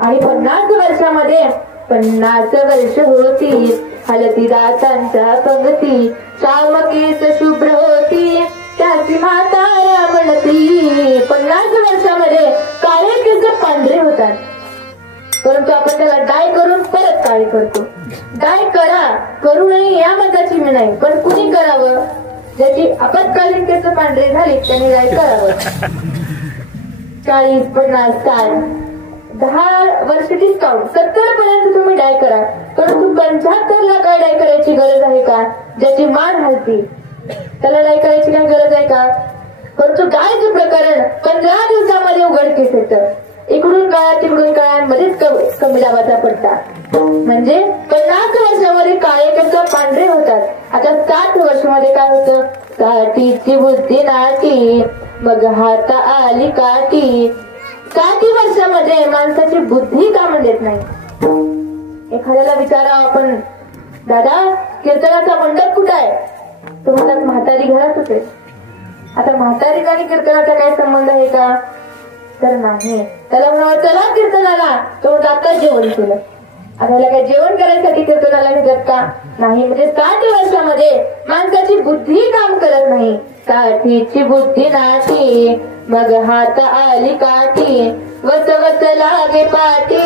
आणि 50 वर्षामध्ये 50 वर्ष होती, हलती दातांच्या पंगती, शामकेस शुभ्र होती, त्याची म्हातारा म्हणती. 50 वर्षामध्ये काळे केस पांढरे होतात, परंतु आपण त्याला डाय करून परत काळे करतो. डाय करा करू नये या मताची मी नाही, पण कुणी करावं? ज्याची आपत्कालीन केस पांढरे झाली त्याने डाय करावं. 40, 50, 60, 10 वर्ष डिस्काउंट, 70 पर्यंत तुम्ही डाय करा, परंतु 75 ला काय डाय करायची गरज आहे का? ज्याची मान हलती त्याला डाय करायची काय गरज आहे का? परंतु डायचं प्रकरण 15 दिवसामध्ये उघडकीस येतं. इकडून काळा तिकडून काळ्यांमध्येच कमी दाबाचा पडता, म्हणजे 50 वर्षामध्ये काळे केस पांढरे होतात. आता 60 वर्षामध्ये काय होतं? काठीची बुद्धी नाटी, मग हाता आली काठी. 60 वर्षामध्ये माणसाची बुद्धी का म्हणत नाही? एखाद्याला विचारा आपण, दादा कीर्तनाचा मंडप कुठं आहे? तो म्हणतात म्हातारी घरात होते. आता म्हातारी आणि कीर्तनाचा काय संबंध आहे का? तर नाही. त्याला म्हणावं चला कीर्तनाला, तो आता जेवण केलं. आता काय जेवण करायसाठी कीर्तनाला घेतात का? नाही. म्हणजे 60 वर्षामध्ये माणसाची बुद्धी काम करत नाही. काठीची बुद्धी नाटी, मग हात आली काठी, वच वच लागे पाठी,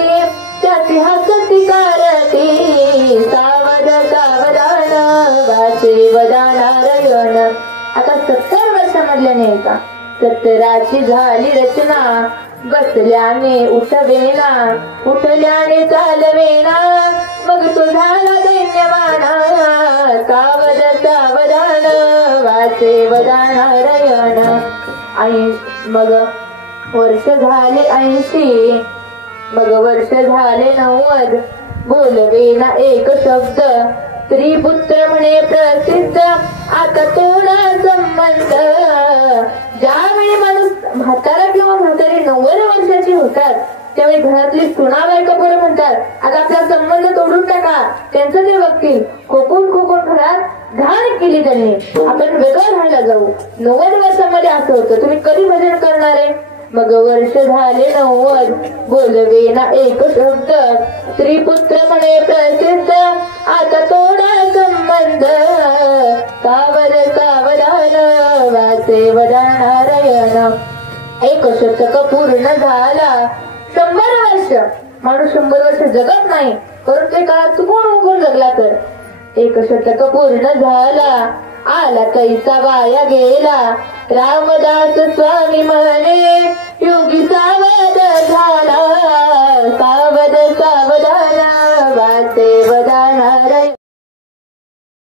त्याची हसती कारती, सावध सावधान वाचे वदानारायण. आता 70 वर्षामधल्या नाही का? 70ची झाली रचना, बसल्याने उठवेना, उठल्याने चालवेना, मग तो झाला दैन्यवाना, सावध सावधान वाचे वदानारायण. आणि मग वर्ष झाले 80, मग वर्ष झाले 90, बोलवेना एक शब्द, स्त्रीपुत्र म्हणे प्रसिद्ध, आता तोडा संबंध. ज्यावेळी माणूस म्हातारा किंवा म्हातारी 90 वर्षाची होतात त्यावेळी घरातली सुना बायका बरं म्हणतात, आता आपला संबंध तोडून टाका. त्यांचं ते बघतील. खोकून खोकून घरात घाण केली त्यांनी, आपण वेगळं राहायला जाऊ. 90 वर्षामध्ये असं होतं. तुम्ही कधी भजन करणार आहे? मग वर्ष झाले 90, बोलवेना एक शब्द, स्त्रीपुत्र म्हणे प्रसिद्ध, आता तोडा संबंध, सावध सावधान वाचे वदानारायण. 1 शतक पूर्ण झाला. 100 वर्ष माणूस 100 वर्ष जगत नाही, परंतु ते काळात चुकून उगून जगला तर 1 शतक पूर्ण झाला. आला कैसा वाया गेला, रामदास स्वामी म्हणे,